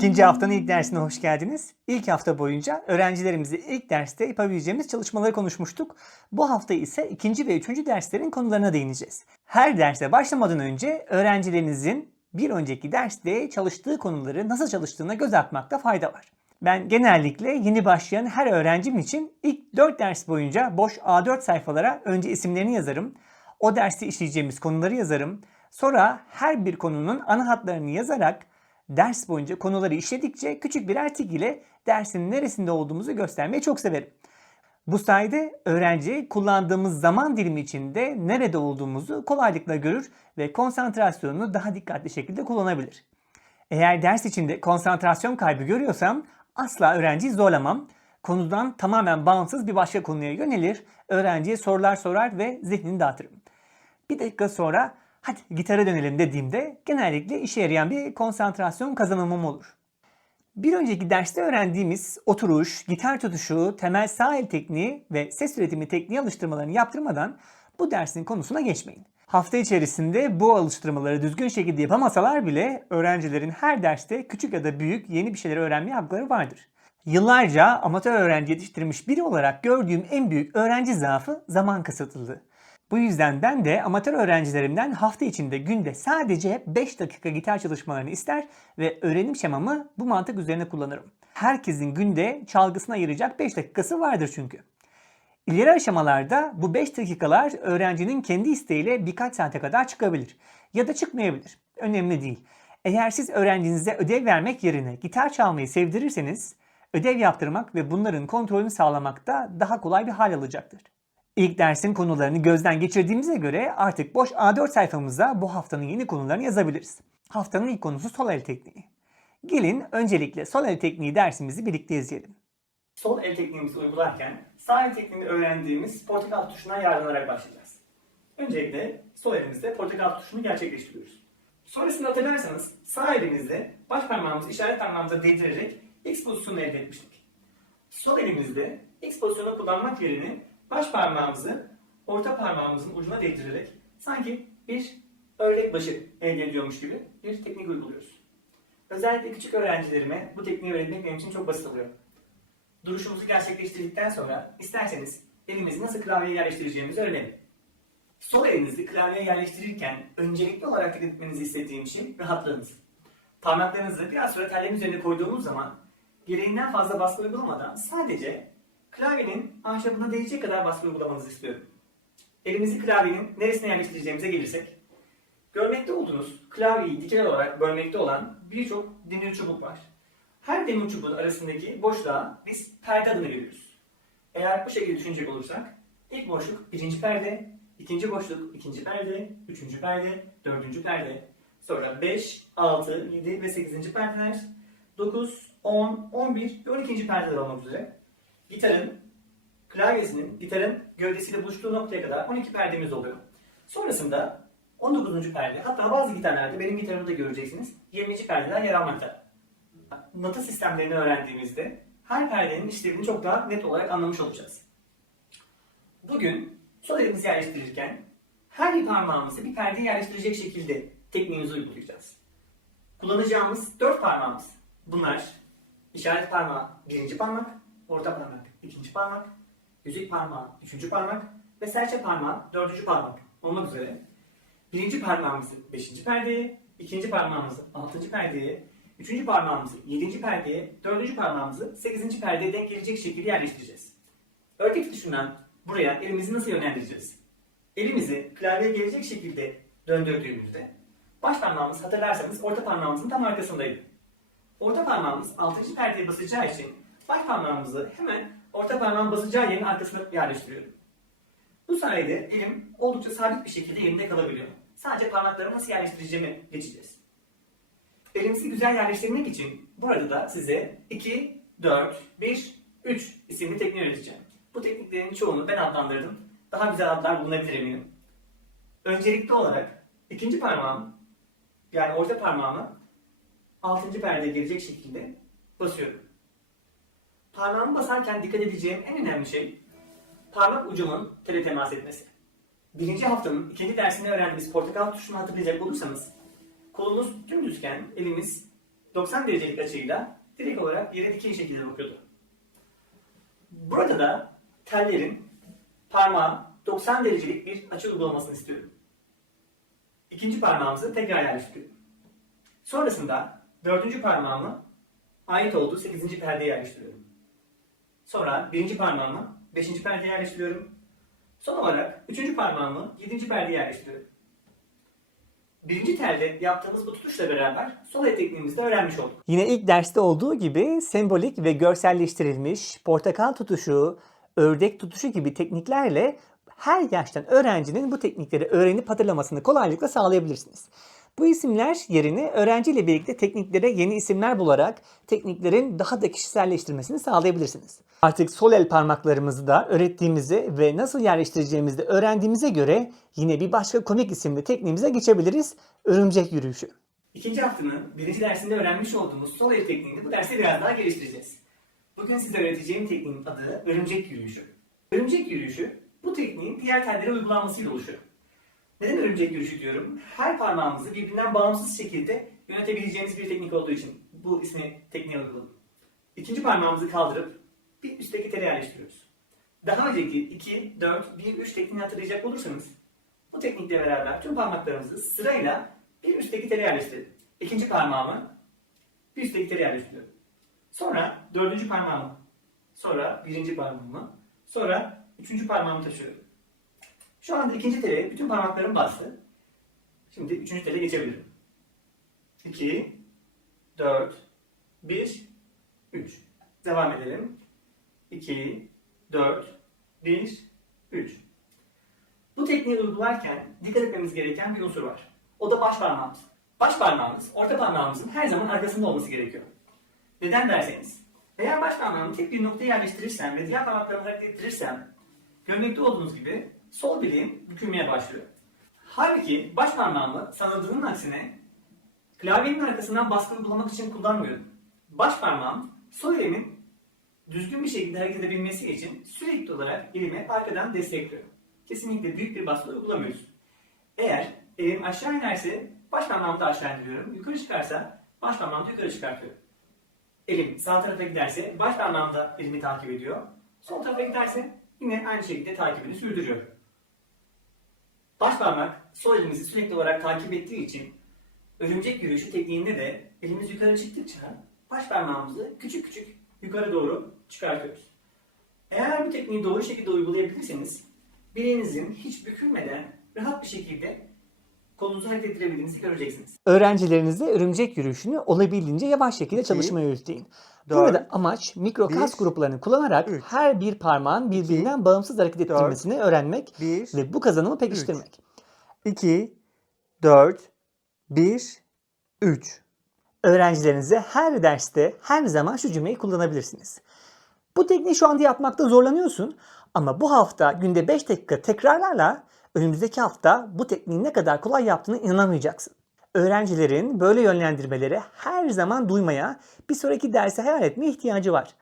İkinci haftanın ilk dersine hoş geldiniz. İlk hafta boyunca öğrencilerimizle ilk derste yapabileceğimiz çalışmaları konuşmuştuk. Bu hafta ise ikinci ve üçüncü derslerin konularına değineceğiz. Her derse başlamadan önce öğrencilerinizin bir önceki derste çalıştığı konuları nasıl çalıştığına göz atmakta fayda var. Ben genellikle yeni başlayan her öğrencim için ilk 4 ders boyunca boş A4 sayfalara önce isimlerini yazarım. O derste işleyeceğimiz konuları yazarım. Sonra her bir konunun ana hatlarını yazarak ders boyunca konuları işledikçe küçük birer tik ile dersin neresinde olduğumuzu göstermeyi çok severim. Bu sayede öğrenci kullandığımız zaman dilimi içinde nerede olduğumuzu kolaylıkla görür ve konsantrasyonunu daha dikkatli şekilde kullanabilir. Eğer ders içinde konsantrasyon kaybı görüyorsam asla öğrenciyi zorlamam. Konudan tamamen bağımsız bir başka konuya yönelir, öğrenciye sorular sorar ve zihnini dağıtırım. Bir dakika sonra hadi gitara dönelim dediğimde genellikle işe yarayan bir konsantrasyon kazanımım olur. Bir önceki derste öğrendiğimiz oturuş, gitar tutuşu, temel sağ el tekniği ve ses üretimi tekniği alıştırmalarını yaptırmadan bu dersin konusuna geçmeyin. Hafta içerisinde bu alıştırmaları düzgün şekilde yapamasalar bile öğrencilerin her derste küçük ya da büyük yeni bir şeyler öğrenmeye hakları vardır. Yıllarca amatör öğrenci yetiştirmiş biri olarak gördüğüm en büyük öğrenci zaafı zaman kısıtlılığı. Bu yüzden ben de amatör öğrencilerimden hafta içinde günde sadece 5 dakika gitar çalışmalarını ister ve öğrenim şemamı bu mantık üzerine kullanırım. Herkesin günde çalgısına ayıracak 5 dakikası vardır çünkü. İleri aşamalarda bu 5 dakikalar öğrencinin kendi isteğiyle birkaç saate kadar çıkabilir. Ya da çıkmayabilir. Önemli değil. Eğer siz öğrencinize ödev vermek yerine gitar çalmayı sevdirirseniz ödev yaptırmak ve bunların kontrolünü sağlamak da daha kolay bir hal alacaktır. İlk dersin konularını gözden geçirdiğimize göre artık boş A4 sayfamıza bu haftanın yeni konularını yazabiliriz. Haftanın ilk konusu sol el tekniği. Gelin öncelikle sol el tekniği dersimizi birlikte izleyelim. Sol el tekniğimizi uygularken sağ el tekniğini öğrendiğimiz portakal tuşuna yardınarak başlayacağız. Öncelikle sol elimizde portakal tuşunu gerçekleştiriyoruz. Sonrasında hatırlarsanız sağ elimizde baş parmağımızı işaret parmağımıza değdirerek X pozisyonunu elde etmiştik. Sol elimizde X pozisyonu kullanmak yerine baş parmağımızı orta parmağımızın ucuna değdirerek sanki bir ördek başı elde ediyormuş gibi bir teknik uyguluyoruz. Özellikle küçük öğrencilerime bu tekniği öğretmek benim için çok basit oluyor. Duruşumuzu gerçekleştirdikten sonra isterseniz elimizi nasıl klavyeye yerleştireceğimizi öğrenelim. Sol elinizi klavyeye yerleştirirken öncelikli olarak dikkat etmenizi istediğim şey rahatlığınız. Parmaklarınızı biraz sonra tellerin üzerine koyduğumuz zaman gereğinden fazla baskı uygulamadan sadece klavyenin ahşabına değecek kadar baskı uygulamanızı istiyorum. Elimizi klavyenin neresine yerleştireceğimize gelirsek, görmekte olduğunuz klavyeyi dikey olarak bölmekte olan birçok demir çubuk var. Her demir çubuğun arasındaki boşluğa biz perde adını veriyoruz. Eğer bu şekilde düşünecek olursak, ilk boşluk birinci perde, ikinci boşluk ikinci perde, üçüncü perde, dördüncü perde, sonra 5, 6, 7 ve 8. perdeler, 9, 10, 11 ve 12. perdeler olmak üzere gitarın klavyesinin gitarın gövdesiyle buluştuğu noktaya kadar 12 perdemiz oluyor. Sonrasında 19. perde hatta bazı gitarlarda benim gitarımda göreceksiniz 20. perdeler yer almakta. Nota sistemlerini öğrendiğimizde her perdenin işlevini çok daha net olarak anlamış olacağız. Bugün sol elimizi yerleştirirken her bir parmağımızı bir perdeye yerleştirecek şekilde tekniğimizi uygulayacağız. Kullanacağımız dört parmağımız. Bunlar işaret parmağı birinci parmak, orta parmak ikinci parmak, yüzük parmağı üçüncü parmak ve serçe parmağı dördüncü parmak olmak üzere birinci parmağımızı beşinci perdeye, ikinci parmağımızı altıncı perdeye, üçüncü parmağımızı yedinci perdeye, dördüncü parmağımızı sekizinci perdeye denk gelecek şekilde yerleştireceğiz. Ördek tutuşundan buraya elimizi nasıl yönlendireceğiz? Elimizi klavyeye gelecek şekilde döndürdüğümüzde baş parmağımız hatırlarsanız orta parmağımızın tam arkasındaydı. Orta parmağımız 6. perdeye basacağı için baş parmağımızı hemen orta parmağın basacağı yerin arkasına yerleştiriyorum. Bu sayede elim oldukça sabit bir şekilde yerinde kalabiliyor. Sadece parmaklarımı nasıl yerleştireceğimi geçeceğiz. Elimizi güzel yerleştirmek için burada da size 2, 4, 1, 3 isimli tekniği öğreteceğim. Bu tekniklerin çoğunu ben adlandırdım. Daha güzel adlar bulunabilir eminim. Öncelikli olarak ikinci parmağım yani orta parmağımı 6. perdeye gelecek şekilde basıyorum. Parmağımı basarken dikkat edeceğim en önemli şey parmak ucumun tele temas etmesi. Birinci haftanın ikinci dersinde öğrendiğimiz portakal tuşunu hatırlayacak olursanız kolumuz dümdüzken elimiz 90 derecelik açıyla direkt olarak yere dikey şekilde bakıyordu. Burada da tellerin parmağa 90 derecelik bir açı uygulamasını istiyorum. İkinci parmağımızı tekrar yerleştiriyorum. Sonrasında dördüncü parmağımı ait olduğu 8. perdeye yerleştiriyorum. Sonra birinci parmağımı 5. perdeye yerleştiriyorum. Son olarak üçüncü parmağımı 7. perdeye yerleştiriyorum. Birinci telde yaptığımız bu tutuşla beraber sol el tekniğimizi de öğrenmiş olduk. Yine ilk derste olduğu gibi sembolik ve görselleştirilmiş portakal tutuşu, ördek tutuşu gibi tekniklerle her yaştan öğrencinin bu teknikleri öğrenip hatırlamasını kolaylıkla sağlayabilirsiniz. Bu isimler yerine öğrenciyle birlikte tekniklere yeni isimler bularak tekniklerin daha da kişiselleştirmesini sağlayabilirsiniz. Artık sol el parmaklarımızı da öğrettiğimizi ve nasıl yerleştireceğimizi de öğrendiğimize göre yine bir başka komik isimli tekniğimize geçebiliriz. Örümcek yürüyüşü. İkinci haftanın birinci dersinde öğrenmiş olduğumuz sol el tekniğini bu derste biraz daha geliştireceğiz. Bugün size öğreteceğim tekniğin adı örümcek yürüyüşü. Örümcek yürüyüşü bu tekniğin diğer tellere uygulanmasıyla oluşuyor. Neden örümcek yürüyüşü diyorum? Her parmağımızı birbirinden bağımsız şekilde yönetebileceğimiz bir teknik olduğu için bu ismi tekniğe uyguladım. İkinci parmağımızı kaldırıp bir üstteki tele yerleştiriyoruz. Daha önceki 2, 4, 1, 3 tekniğini hatırlayacak olursanız bu teknikle beraber tüm parmaklarımızı sırayla bir üstteki tele yerleştirelim. İkinci parmağımı bir üstteki tele yerleştiriyorum. Sonra dördüncü parmağımı, sonra birinci parmağımı, sonra üçüncü parmağımı taşıyorum. Şu anda ikinci tele bütün parmaklarım bastı. Şimdi üçüncü tele geçebilirim. 2, 4, 1, 3. Devam edelim. 2, 4, 1, 3. Bu tekniği uygularken dikkat etmemiz gereken bir unsur var. O da baş parmağımız. Baş parmağımız orta parmağımızın her zaman arkasında olması gerekiyor. Neden derseniz, eğer baş parmağımı tek bir noktaya yerleştirirsem ve diğer parmaklarımı hareket ettirirsem, görmekte olduğunuz gibi sol bileğim bükülmeye başlıyor. Halbuki baş parmağımı sanıldığının aksine klavyenin arkasından baskı uygulamak için kullanmıyorum. Baş parmağım sol elimin düzgün bir şekilde hareket edebilmesi için sürekli olarak elimi arkadan destekliyor. Kesinlikle büyük bir baskı uygulamıyoruz. Eğer elim aşağı inerse baş parmağımı da aşağı indiriyorum. Yukarı çıkarsa baş parmağımı da yukarı çıkartıyorum. Elim sağ tarafa giderse baş parmağım da elimi takip ediyor. Sol tarafa giderse yine aynı şekilde takibini sürdürüyor. Baş parmak sol elimizi sürekli olarak takip ettiği için örümcek yürüyüşü tekniğinde de elimiz yukarı çıktıkça baş parmağımızı küçük küçük yukarı doğru çıkartıyoruz. Eğer bu tekniği doğru şekilde uygulayabilirseniz bileğinizin hiç bükülmeden rahat bir şekilde kolunuzu hareket ettirebildiğinizi göreceksiniz. Öğrencilerinize örümcek yürüyüşünü olabildiğince yavaş şekilde çalışmaya öğütleyin. Burada amaç mikro kas bir, gruplarını kullanarak üç, her bir parmağın birbirinden bağımsız hareket dört, ettirmesini öğrenmek bir, ve bu kazanımı pekiştirmek. 2, 4, 1, 3. Öğrencilerinize her derste her zaman şu cümleyi kullanabilirsiniz. Bu tekniği şu anda yapmakta zorlanıyorsun ama bu hafta günde 5 dakika tekrarlarla önümüzdeki hafta bu tekniği ne kadar kolay yaptığını inanamayacaksın. Öğrencilerin böyle yönlendirmeleri her zaman duymaya, bir sonraki derse hayal etmeye ihtiyacı var.